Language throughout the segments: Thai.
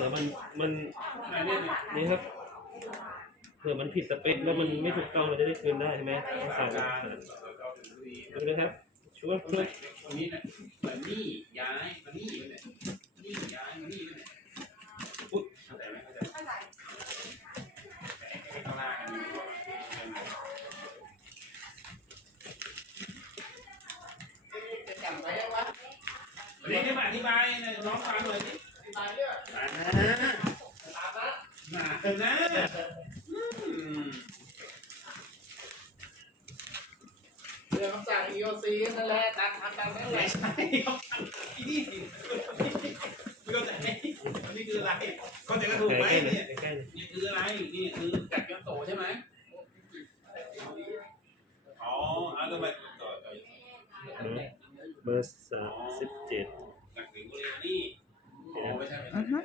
ผื่อมันมันนี่ครับเผื่อมันผิดสเปคแล้วมันไม่ถูกต้องเราจะได้คืนได้ใช่ไหมต้องสั่งการดูนะครับช่วยตรงไหนตรงนี้นี่ยเหมือนนี่ย้ายมานี่ไปเนี่ยนี่ย้ายมานี่ไปเนี่ยปุ๊บเข้าใจไหมเข้าใจไอ้ข้างล่างอันจะจำไว้ยังวะเดี๋ยวจะมาอธิบายนะน้องฟังหน่อยสิ อธิบาเรื่องมานะตามนะมาเถอะนะอืมเรื่องคำสั่ง EOC นั่นแหละตามทำตามนั่นแหไม่ละใช่เขาทำที่นี่ไม่เข้าใจนี่คืออะไรเข้าใจก็ถูกไหมเนี่ยนี่คืออะไรนี่คือจักรยานโตใช่ไหมอ๋อแล้วทำไมต่อต่อเบอร์สามสิบเจ็ด จากสิงห์บุรีมานี่อ๋อไม่ใช่ไม่ใช่ อือฮึ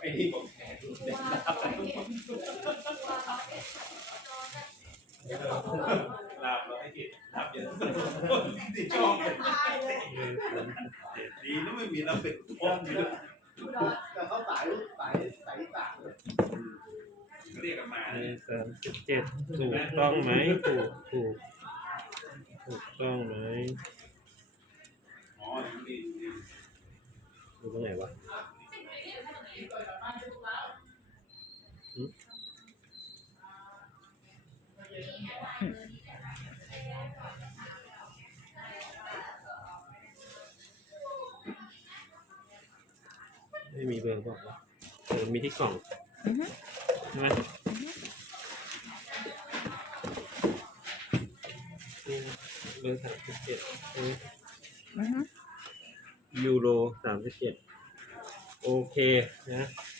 ไอ้นี่ผมแทนลาบเราให้กินลาบเยอะติดช่องดีนะไม่มีลาบเป็ดป้อมอยู่ด้วยแต่เขาสายสายสายต่างเรียกกันมาเบอร์สามสิบเจ็ดถูกต้องไหมถูกถูกถูกต้องไหมอ๋อดีดี ดูตรงไหนวะหืม ไม่มีเบอร์บอกว่าเออมีที่กล่องอือฮึใช่ไหมนี่นะเบอร์สามสิบเจ็ดอือฮึยูโรสามสิบเจ็ดโอเคนะอ